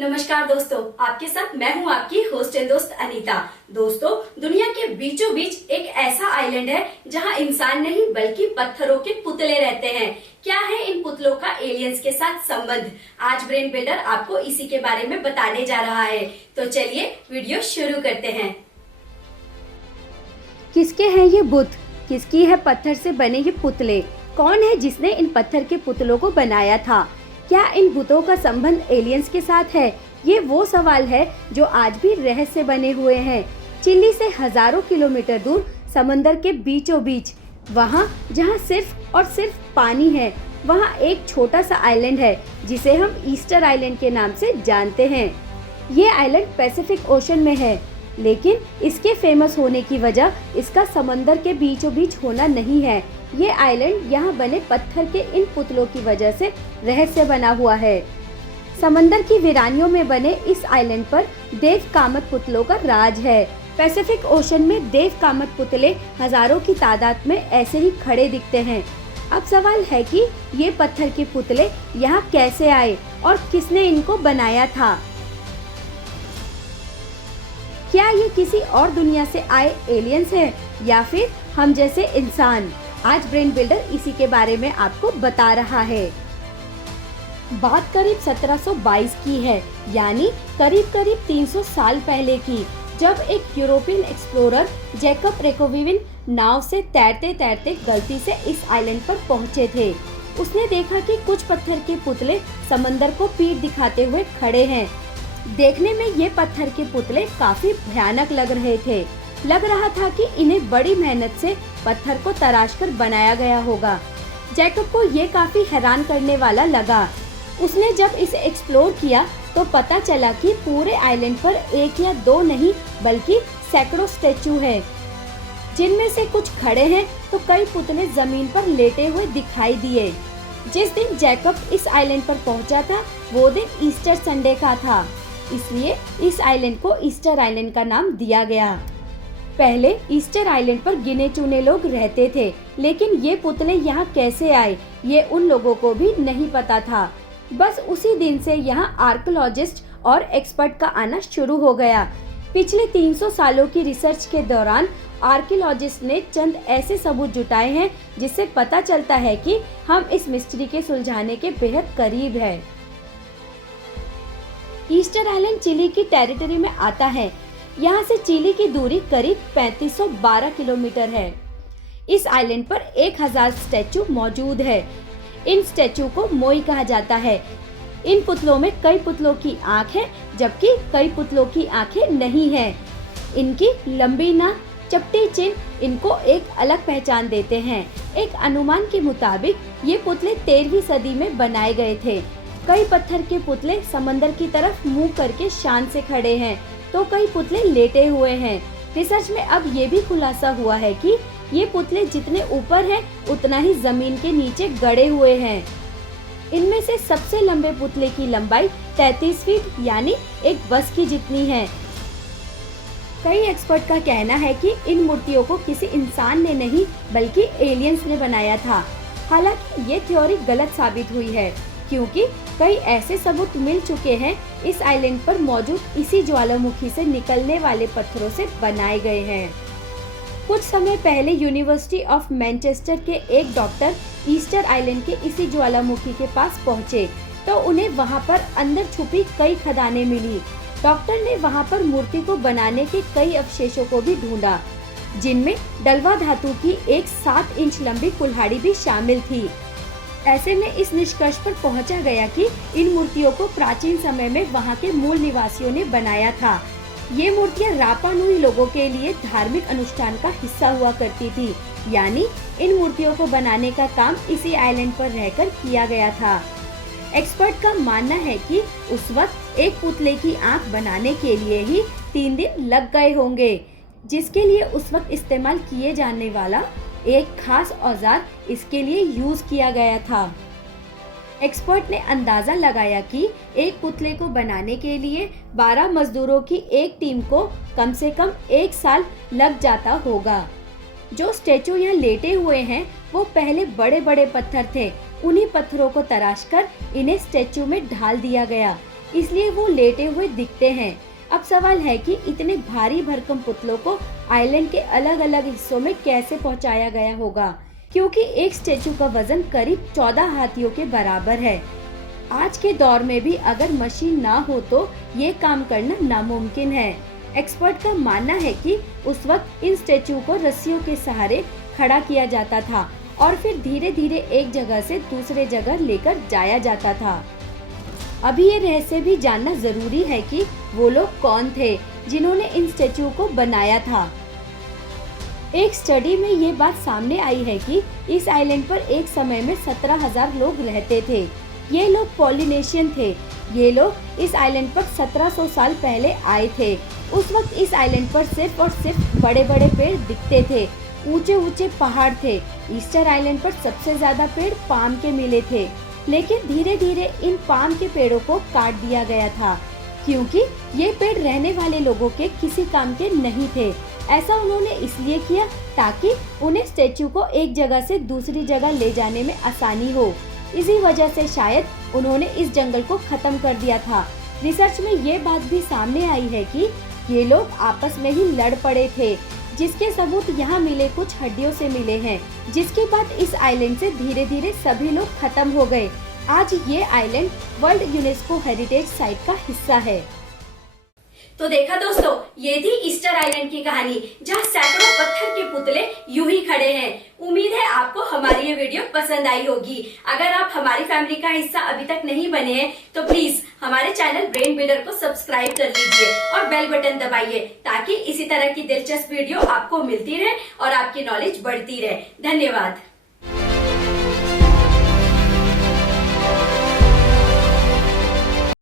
नमस्कार दोस्तों, आपके साथ मैं हूं आपकी होस्ट एंड दोस्त अनीता। दोस्तों, दुनिया के बीचों बीच एक ऐसा आइलैंड है जहां इंसान नहीं बल्कि पत्थरों के पुतले रहते हैं। क्या है इन पुतलों का एलियंस के साथ संबंध? आज ब्रेन बिल्डर आपको इसी के बारे में बताने जा रहा है। तो चलिए वीडियो शुरू करते हैं। किसके हैं ये बुत? किसकी है पत्थर से बने ये पुतले? कौन है जिसने इन पत्थर के पुतलों को बनाया था? क्या इन बुतों का संबंध एलियंस के साथ है? ये वो सवाल है जो आज भी रहस्य बने हुए हैं। चिली से हजारों किलोमीटर दूर समंदर के बीचों बीच, वहाँ जहाँ सिर्फ और सिर्फ पानी है, वहाँ एक छोटा सा आइलैंड है जिसे हम ईस्टर आइलैंड के नाम से जानते हैं। ये आइलैंड पैसिफिक ओशन में है, लेकिन इसके फेमस होने की वजह इसका समंदर के बीचों बीच होना नहीं है। ये आइलैंड यहाँ बने पत्थर के इन पुतलों की वजह से रहस्य बना हुआ है। समंदर की वीरानियों में बने इस आइलैंड पर देव कामत पुतलों का राज है। पैसिफिक ओशन में देव कामत पुतले हजारों की तादाद में ऐसे ही खड़े दिखते हैं। अब सवाल है कि ये पत्थर के पुतले यहाँ कैसे आए और किसने इनको बनाया था? क्या ये किसी और दुनिया से आए एलियंस हैं या फिर हम जैसे इंसान? आज ब्रेन बिल्डर इसी के बारे में आपको बता रहा है। बात करीब 1722 की है, यानी करीब 300 साल पहले की, जब एक यूरोपियन एक्सप्लोरर जैकब रेकोविविन नाव से तैरते तैरते गलती से इस आइलैंड पर पहुंचे थे। उसने देखा कि कुछ पत्थर के पुतले समंदर को पीठ दिखाते हुए खड़े हैं। देखने में ये पत्थर के पुतले काफी भयानक लग रहे थे। लग रहा था कि इन्हें बड़ी मेहनत से पत्थर को तराश कर बनाया गया होगा। जैकब को ये काफी हैरान करने वाला लगा। उसने जब इसे एक्सप्लोर किया तो पता चला कि पूरे आइलैंड पर एक या दो नहीं बल्कि सैकड़ों स्टैचू हैं, जिनमें से कुछ खड़े हैं तो कई पुतले जमीन पर लेटे हुए दिखाई दिए। जिस दिन जैकब इस आइलैंड पर पहुंचा था वो दिन ईस्टर संडे का था, इसलिए इस आइलैंड को ईस्टर आइलैंड का नाम दिया गया। पहले ईस्टर आइलैंड पर गिने चुने लोग रहते थे, लेकिन ये पुतले यहाँ कैसे आए ये उन लोगों को भी नहीं पता था। बस उसी दिन से यहाँ आर्कियोलॉजिस्ट और एक्सपर्ट का आना शुरू हो गया। पिछले 300 सालों की रिसर्च के दौरान आर्कियोलॉजिस्ट ने चंद ऐसे सबूत जुटाए हैं जिससे पता चलता है कि हम इस मिस्ट्री के सुलझाने के बेहद करीब है। ईस्टर आइलैंड चिली की टेरिटरी में आता है। यहाँ से चिली की दूरी करीब 3512 किलोमीटर है। इस आइलैंड पर 1000 स्टैचू मौजूद है। इन स्टैचू को मोई कहा जाता है। इन पुतलों में कई पुतलों की आंख है, जबकि कई पुतलों की आंखें नहीं है। इनकी लंबी नाक, चपटी चिन्ह इनको एक अलग पहचान देते हैं। एक अनुमान के मुताबिक ये पुतले 13वीं सदी में बनाए गए थे। कई पत्थर के पुतले समंदर की तरफ मुंह करके शान से खड़े हैं, तो कई पुतले लेटे हुए हैं। रिसर्च में अब ये भी खुलासा हुआ है कि ये पुतले जितने ऊपर हैं उतना ही जमीन के नीचे गड़े हुए हैं। इनमें से सबसे लंबे पुतले की लंबाई 33 फीट यानी एक बस की जितनी है। कई एक्सपर्ट का कहना है कि इन मूर्तियों को किसी इंसान ने नहीं बल्कि एलियंस ने बनाया था। हालांकि ये थ्योरी गलत साबित हुई है, क्योंकि कई ऐसे सबूत मिल चुके हैं इस आइलैंड पर मौजूद इसी ज्वालामुखी से निकलने वाले पत्थरों से बनाए गए हैं। कुछ समय पहले यूनिवर्सिटी ऑफ मैनचेस्टर के एक डॉक्टर ईस्टर आइलैंड के इसी ज्वालामुखी के पास पहुंचे तो उन्हें वहां पर अंदर छुपी कई खदानें मिली। डॉक्टर ने वहां पर मूर्ति को बनाने के कई अवशेषों को भी ढूंढा, जिनमें डलवा धातु की एक 7 इंच लंबी कुल्हाड़ी भी शामिल थी। ऐसे में इस निष्कर्ष पर पहुंचा गया कि इन मूर्तियों को प्राचीन समय में वहां के मूल निवासियों ने बनाया था। ये मूर्तियां रापा नुई लोगों के लिए धार्मिक अनुष्ठान का हिस्सा हुआ करती थी, यानी इन मूर्तियों को बनाने का काम इसी आइलैंड पर रहकर किया गया था। एक्सपर्ट का मानना है कि उस वक्त एक पुतले की आंख बनाने के लिए ही 3 दिन लग गए होंगे, जिसके लिए उस वक्त इस्तेमाल किए जाने वाला एक खास औजार इसके लिए यूज किया गया था। एक्सपर्ट ने अंदाजा लगाया कि एक पुतले को बनाने के लिए 12 मजदूरों की एक टीम को कम से कम 1 साल लग जाता होगा। जो स्टैचू यहाँ लेटे हुए हैं वो पहले बड़े बड़े पत्थर थे। उन्हीं पत्थरों को तराश कर इन्हें स्टैचू में ढाल दिया गया। इसलिए वो लेटे हुए दिखते हैं। अब सवाल है कि इतने भारी भरकम पुतलों को आइलैंड के अलग अलग हिस्सों में कैसे पहुंचाया गया होगा, क्योंकि एक स्टेचू का वजन करीब 14 हाथियों के बराबर है। आज के दौर में भी अगर मशीन ना हो तो ये काम करना नामुमकिन है। एक्सपर्ट का मानना है कि उस वक्त इन स्टेचू को रस्सियों के सहारे खड़ा किया जाता था और फिर धीरे धीरे एक जगह से दूसरे जगह लेकर जाया जाता था। अभी ये रहस्य भी जानना जरूरी है कि वो लोग कौन थे जिन्होंने इन स्टेचू को बनाया था। एक स्टडी में ये बात सामने आई है कि इस आइलैंड पर एक समय में 17,000 लोग रहते थे। ये लोग पॉलिनेशियन थे। ये लोग इस आइलैंड पर 1700 साल पहले आए थे। उस वक्त इस आइलैंड पर सिर्फ और सिर्फ बड़े बड़े पेड़ दिखते थे, ऊंचे ऊंचे पहाड़ थे। ईस्टर आइलैंड पर सबसे ज्यादा पेड़ पाम के मिले थे, लेकिन धीरे धीरे इन पाम के पेड़ों को काट दिया गया था, क्योंकि ये पेड़ रहने वाले लोगों के किसी काम के नहीं थे। ऐसा उन्होंने इसलिए किया ताकि उन्हें स्टेचू को एक जगह से दूसरी जगह ले जाने में आसानी हो। इसी वजह से शायद उन्होंने इस जंगल को खत्म कर दिया था। रिसर्च में ये बात भी सामने आई है कि ये लोग आपस में ही लड़ पड़े थे, जिसके सबूत यहाँ मिले कुछ हड्डियों से मिले हैं, जिसके बाद इस आइलैंड से धीरे धीरे सभी लोग खत्म हो गए। आज ये island world UNESCO heritage site का हिस्सा है। तो देखा दोस्तों, ये थी ईस्टर आइलैंड की कहानी, जहाँ सैकड़ों पत्थर के पुतले यूं ही खड़े हैं। उम्मीद है आपको हमारी ये वीडियो पसंद आई होगी। अगर आप हमारी फैमिली का हिस्सा अभी तक नहीं बने हैं तो प्लीज हमारे चैनल ब्रेन बिल्डर को सब्सक्राइब कर लीजिए और बेल बटन दबाइए, ताकि इसी तरह की दिलचस्प वीडियो आपको मिलती रहे और आपकी नॉलेज बढ़ती रहे। धन्यवाद।